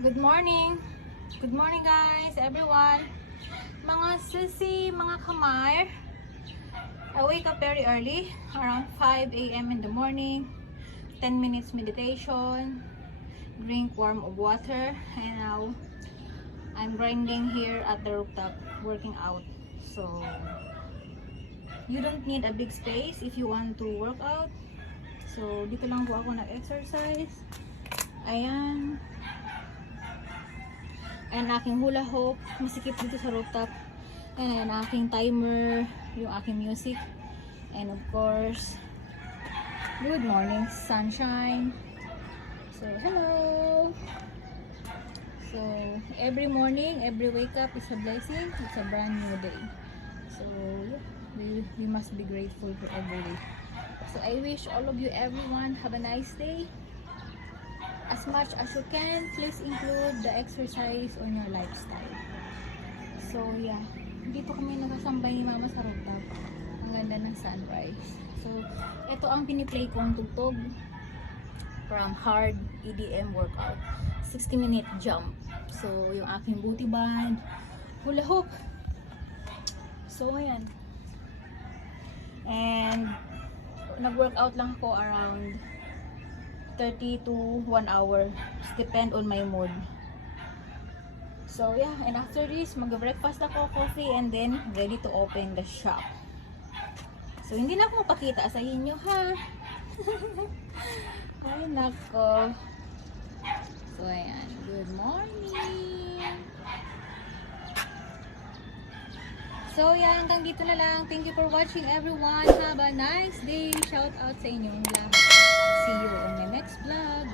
Good morning! Good morning guys, everyone! Mga sissy, mga kamar, I wake up very early, around 5 a.m. in the morning, 10 minutes meditation, drink warm of water, and now I'm grinding here at the rooftop, working out. So, you don't need a big space if you want to work out. So, dito lang po ako nag-exercise. Ayan. And aking hula hoop, masikip dito sa rooftop. And aking timer, yung aking music. And of course, good morning sunshine. So, hello! So, every morning, every wake up is a blessing. It's a brand new day. So, we must be grateful for every day. So, I wish all of you, everyone, have a nice day. As much as you can, please include the exercise on your lifestyle. So, yeah. Dito kami nakasambay ni Mama sa rooftop. Ang ganda ng sunrise. So, ito ang piniplay kong tugtog from hard EDM workout. 60-minute jump. So, yung aking booty band, hula hoop. So, ayan. And, nag-workout lang ako around 30 to 1 hour. Depend on my mood. So yeah, and after this, mag-breakfast ako, coffee, and then ready to open the shop. So hindi na ako mapakita sa inyo, ha? Ay, nako. So ayan, good morning. So yeah, hanggang dito na lang. Thank you for watching, everyone. Have a nice day. Shout out sa inyong lahat. See you on my next vlog.